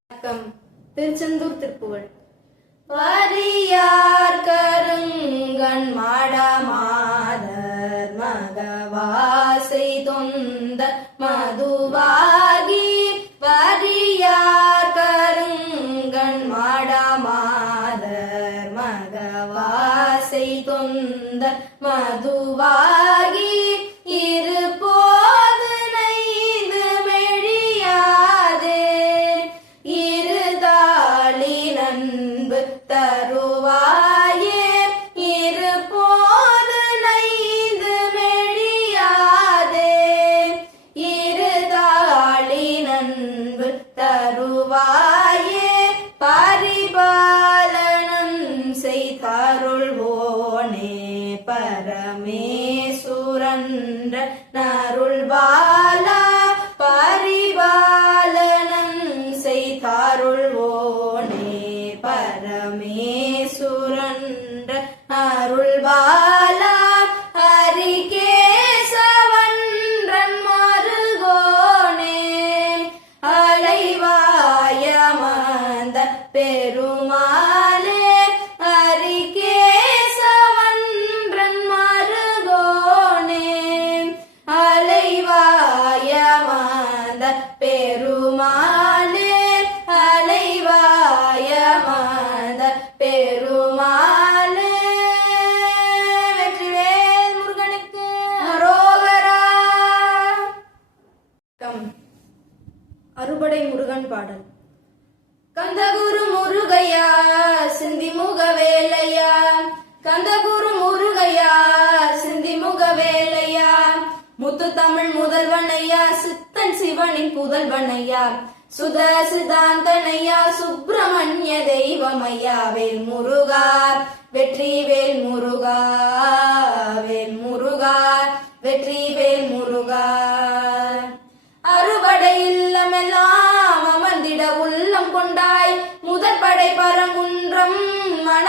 வணக்கம். திருச்செந்தூர் திருப்புகழ். பரியார் கருங்கண் மடமாதர் மகவாசை தொந்த மதுவாகி பரியார் கருங்கண் மடமாதர் மகவாசை தொந்த மதுவாகி இரு நண்பு தருவாயே. இருப்போது நைந்து மெழியாதே. இருதாளி நண்பு தருவாயே. பரிபாலனம் செய்தருள்வோனே. பரமேசுரன்ற பெருமாளே ஹரிகேசவன்றன் மருகோனே அலைவாயமாந்த பெருமாளே அலைவாயமாந்த பெருமாளே. வெற்றிவேல் முருகனுக்கு. அரோகரா. அறுபடை முருகன் பாடல். கந்தகுரு முருகையா சிந்தி முகவேலையா கந்தகுரு முருகையா சிந்தி முகவேலையா முத்து தமிழ் முதல்வனையா சித்தன் சிவனின் புதல்வனையா. சுத சிதாந்தனையா சுப்பிரமணிய தெய்வமையா. வேல் முருகா வெற்றி வேல் முருகா. வேல் முருகா வெற்றி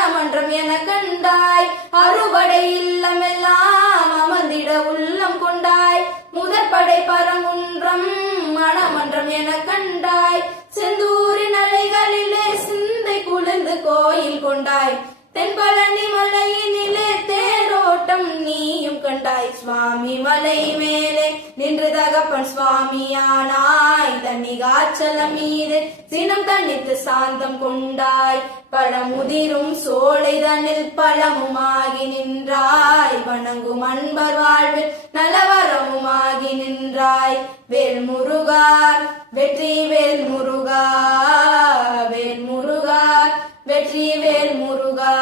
மன்றம் என கண்டாய். அறுபடை இல்லம் எல்லாம் அமர்ந்திட உள்ளம் கொண்டாய். முதற்படை பரங்குன்றம் மனமன்றம் என கண்டாய். செந்தூரின் அலைகளிலே சிந்தை குளிர்ந்து கோயில் கொண்டாய். தென்பழனி மலையினிலே தேரோட்டம் நீயும் கண்டாய். சுவாமி மலை மேலே நின்று தகப்பன் சுவாமியானாய். தன் அச்சலம் மீது சினம் தனித்து சாந்தம் கொண்டாய். பழமுதிரும் சோலைதனில் பழமுமாகி நின்றாய். வணங்கும் அன்பர் வாழ்வில் நலவரமுமாகி நின்றாய். வேல் முருகார் வெற்றி வேல் முருகா வேல் முருகார் வெற்றி வேல் முருகா.